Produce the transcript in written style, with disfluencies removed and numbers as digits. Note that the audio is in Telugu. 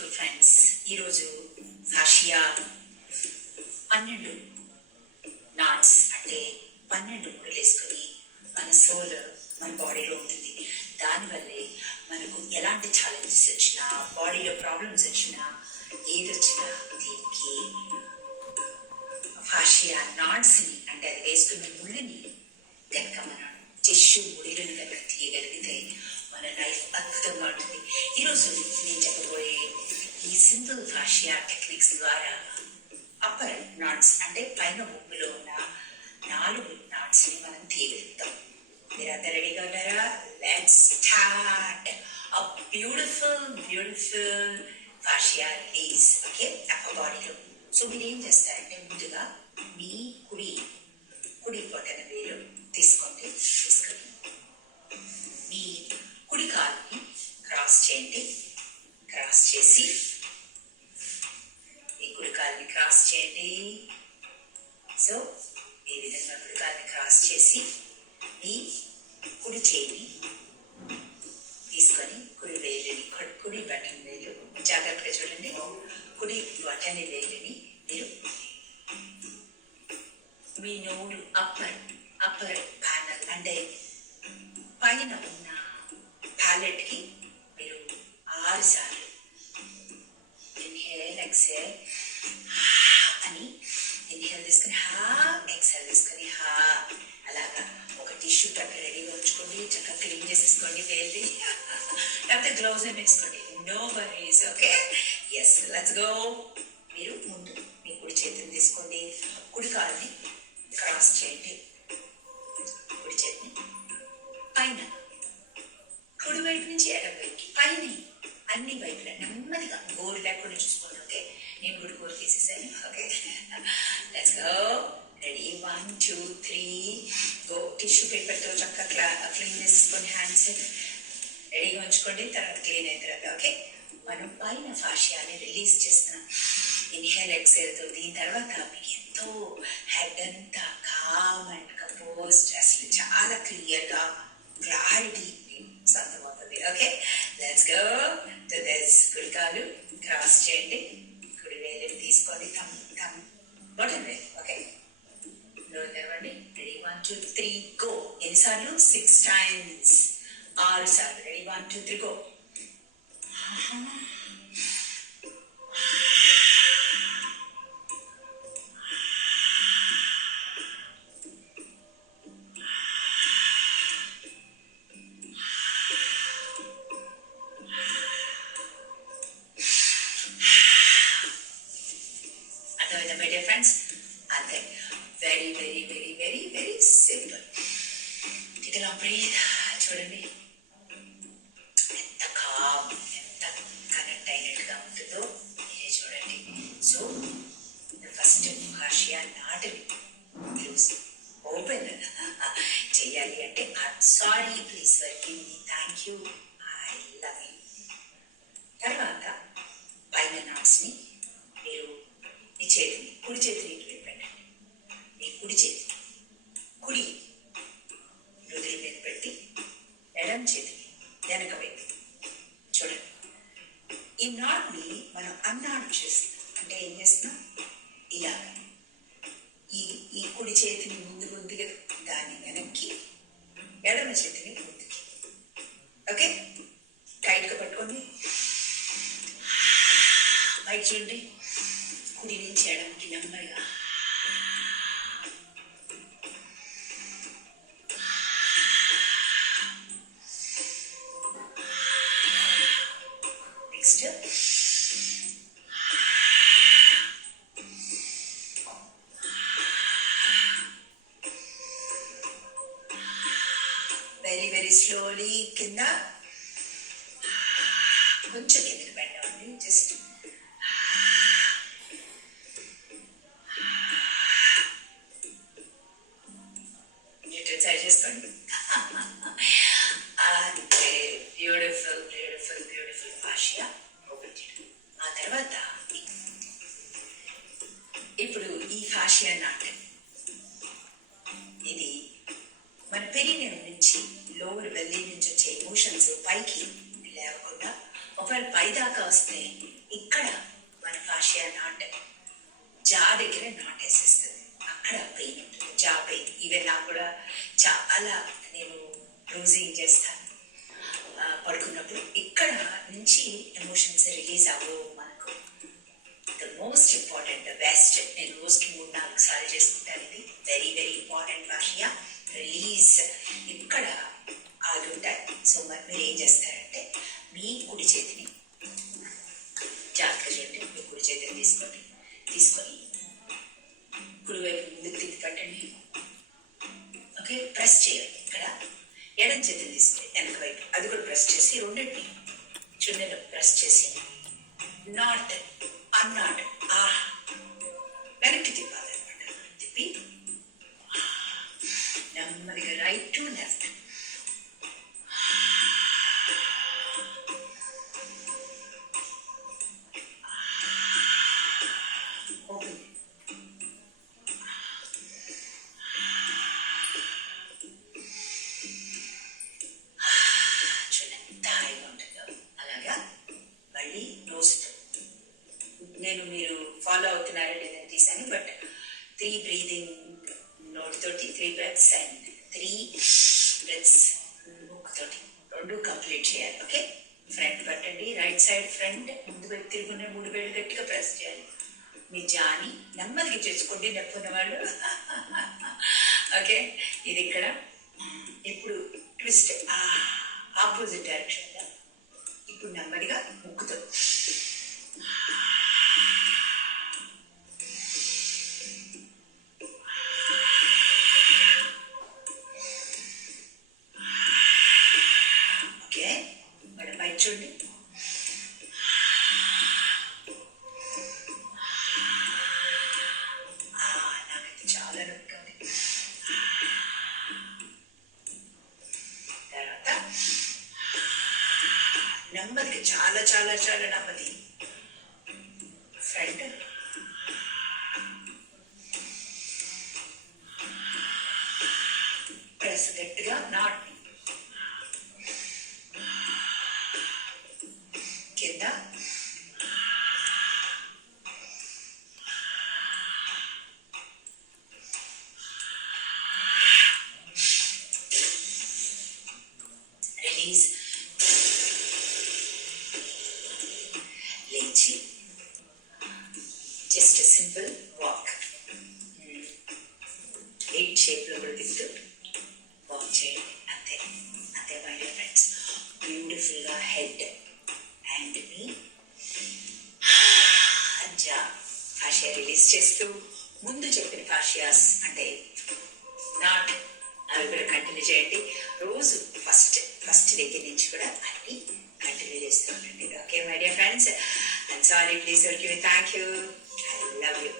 బ్యూటిఫుల్ ఫ్రెండ్స్, ఈరోజు ఫాషియా 12 నాట్స్ అంటే 12 ముడులు వేసుకొని మన సోల్ మన బాడీలో ఉంటుంది. దానివల్లే మనకు ఎలాంటి ఛాలెంజెస్ వచ్చినా, బాడీలో ప్రాబ్లమ్స్ వచ్చినా, ఏది వచ్చినా దీనికి ఫాషియా నాట్స్ని అంటే అది వేసుకున్న ముళ్ళని కనుక మనం టిష్యూ ముడిలను కనుక తీయగలిగితే మన లైఫ్ అద్భుతంగా ఉంటుంది. ఈరోజు నేను చెప్పబోయే ఈ సింపుల్ ఫాషియా టెక్నిక్స్ ద్వారా అప్పర్ నాట్స్ అంటే పైన ముక్కులో ఉన్న 4 నాట్స్ని మనం తీయగలుగుతాం. మీరంతా రెడీగా ఉన్నారా? Let's start a beautiful ఫాషియా release. Okay, upper బాడీలో. సో మీరు ఏం చేస్తారంటే ముందుగా మీ కుడి పొట్టన వేలు తీసుకొని మీ కుడి కాలుని క్రాస్ చేయండి. క్రాస్ చేసి మీ కుడి కాలుని క్రాస్ చేయండి. సో ఈ విధంగా కుడి కాలుని క్రాస్ చేసి మీ కుడి చేయిని తీసుకొని కుడి వేలుని కుడి బటన్ వేలు జాగ్రత్తగా చూడండి. కుడి బటన్ వేలుని మీరు మీ నోరు అప్పర్ ప్యానల్ అంటే పైన ఉన్న ప్యాలెట్కి మీరు 6 సార్లు ఇన్హేల్ ఎక్సేల్ అని ఇన్హేల్ తీసుకుని ఎక్సేల్ తీసుకుని అలాగా ఒక టిష్యూ పేపర్ రెడీగా ఉంచుకోండి. చక్కగా క్లీన్ చేసేసుకోండి వేల్ని, లేకపోతే గ్లౌజ్ వేసుకోండి. No worries. Okay, yes, let's go. మీరు ముందు మీ కుడి చేతిని తీసుకోండి, కుడి కాలుని క్రాస్ చేయండి. కుడి చేతిని పైన కుడి వైపు నుంచి ఎడమ వైపుకి పైన అన్ని వైపులా నెమ్మదిగా గోరు లేకుండా చూసుకోండి. ఓకే, నేను కూడా గోరు తీసేసాను. Okay, let's go. Ready, 1 2 3 go. Tissue పేపర్తో చక్కగా క్లీన్ చేసుకొని హ్యాండ్స్ రెడీగా ఉంచుకోండి. తర్వాత క్లీన్ అయిన తర్వాత ఓకే మనం పైన ఫాషియాని రిలీజ్ చేస్తున్నాం ఇన్హేల్ ఎక్సేల్తో. దీని తర్వాత మీకు ఎంతో హెడ్ అంతా కామ్ అండ్ కంపోజ్డ్, అసలు చాలా క్లియర్గా క్లారిటీ సొంతమవుతుంది. Okay, let's go to this. కుడి కాలు క్రాస్ చేయండి, కుడి వేలు తీసుకోండి, బటన్ వేలు. ఓకే, నోరు తెరవండి. రెడీ, 1 2 3 గో. ఎన్నిసార్లు? 6 టైమ్స్, 6 సార్లు. రెడీ, 1 2 3 గో. అర్థమైందా మై డియర్ ఫ్రెండ్స్? అంతే, very very very very very simple. Take a long breath. చూడండి ఎంత కామ్, ఎంత కనెక్ట్ అయినట్టుగా ఉంటుందో మీరే చూడండి. సో ఫస్ట్ ఫాషియా నాటిని ఓపెన్ చేయాలి అంటే sorry, please forgive me, thank you, I love you. తర్వాత పైన నాట్స్ని మీరు మీ చేతిని, కుడి చేతిని ఇటు పెట్టండి. మీ కుడి చేతి కుడి నుదురు మీద పెట్టి ఎడమ చేతిని వెనక వైపు చూడండి. ఈ నాట్ని మనం అన్నాడు చేస్తున్నాం. అంటే ఏం చేస్తున్నాం? ఇలాగ ఈ కుడి చేతిని ముందుగా దాన్ని వెనక్కి, ఎడమ చేతిని ముందుకి. ఓకే, టైట్గా పట్టుకోండి. పైకి చూడండి, కుడి నుంచి ఎడమకి నెమ్మదిగా. నెక్స్ట్ వెరీ వెరీ స్లోలీ కింద, కొంచెం కిందకి పెట్టండి. జస్ట్ సైడ్ చేసుకోండి. అంతే, బ్యూటిఫుల్ బ్యూటిఫుల్ బ్యూటిఫుల్ ఫాషియా ఓపెన్ చేయడం. ఆ తర్వాత ఇప్పుడు ఈ ఫాషియా నాట్ ఇది మన పెరినియం నుంచి లోవర్ బెల్లీ నుంచి వచ్చే ఎమోషన్స్ పైకి లేవకుండా, ఒకవేళ పై దాకా వస్తే ఇక్కడ మన ఫాషియా నాట్ జా దగ్గర నాట్ వేసేస్తుంది, అక్కడ పెయిన్ ఉంటుంది, జా పెయిన్. ఈవెన్ నాకు కూడా చాలా, నేను రోజు ఏం చేస్తాను పడుకున్నప్పుడు ఇక్కడ నుంచి ఎమోషన్స్ రిలీజ్ అవ్వవు మనకు. The most important, the best. నేను రోజుకి 3-4 సార్లు చేసుకుంటాను. ఇది వెరీ వెరీ ఇంపార్టెంట్ ఫాషియా రిలీజ్. ఇక్కడ ఆగి ఉంటాయి. సో మరి మీరు ఏం చేస్తారంటే మీ కుడి చేతిని జాగ్రత్తగా చూడండి, మీ కుడి చేతిని తీసుకొని కుడివైపు ముందుకు తిప్పి పెట్టండి. ఓకే, ప్రెస్ చేయండి. ఇక్కడ ఎడం చేతిని తీసుకుని వెనక వైపు అది కూడా ప్రెస్ చేసి రెండింటిని చున్నెలో ప్రెస్ చేసి నాట్ అన్నాట్ వెనక్కి తిప్పాలన్నమాట. తిప్పి నెమ్మదిగా రైట్ టు లెఫ్ట్. నేను మీరు ఫాలో అవుతున్నారో లేదని తీసాను, బట్ 3 బ్రీదింగ్ నోట్ తోటి 3 బ్రెత్స్ అండ్ 3 బ్రెత్స్ ముక్కు తోటి 2 కంప్లీట్ చేయాలి. ఓకే, ఫ్రంట్ పట్టండి, రైట్ సైడ్ ఫ్రంట్ ముందు వైపు తిరుగున్న 3 వేలు గట్టిగా ప్రెస్ చేయాలి. మీ జాని నెమ్మదిగా చేసుకోండి నొప్పి ఉన్న వాళ్ళు. ఓకే, ఇది ఇక్కడ ఇప్పుడు ట్విస్ట్ ఆపోజిట్ డైరెక్షన్గా. ఇప్పుడు నెమ్మదిగా ముక్కుతో చూడండి. నాకైతే చాలా నొప్పిగా ఉంది. తర్వాత నెమ్మదిగా చాలా చాలా చాలా నెమ్మది ఫ్రంట్ ప్రెస్ గట్టిగా నాట్ కింద రిలీజ్. లేచి జస్ట్ సింపుల్ వాక్ 8 షేప్లో కూడా తింటూ వాక్ చేయండి. అంతే అంతే మై డియర్ ఫ్రెండ్స్. బ్యూటిఫుల్గా హెడ్ అండ్ మీ ఫాషియా రిలీజ్ చేస్తూ ముందు చెప్పిన ఫాషియాస్ అంటే నాట్ అవి కూడా కంటిన్యూ చేయండి. రోజు ఫస్ట్ దగ్గర నుంచి కూడా అన్ని కంటిన్యూ చేస్తూ ఉండండి. Okay my dear friends, I'm sorry, please thank you, I love you.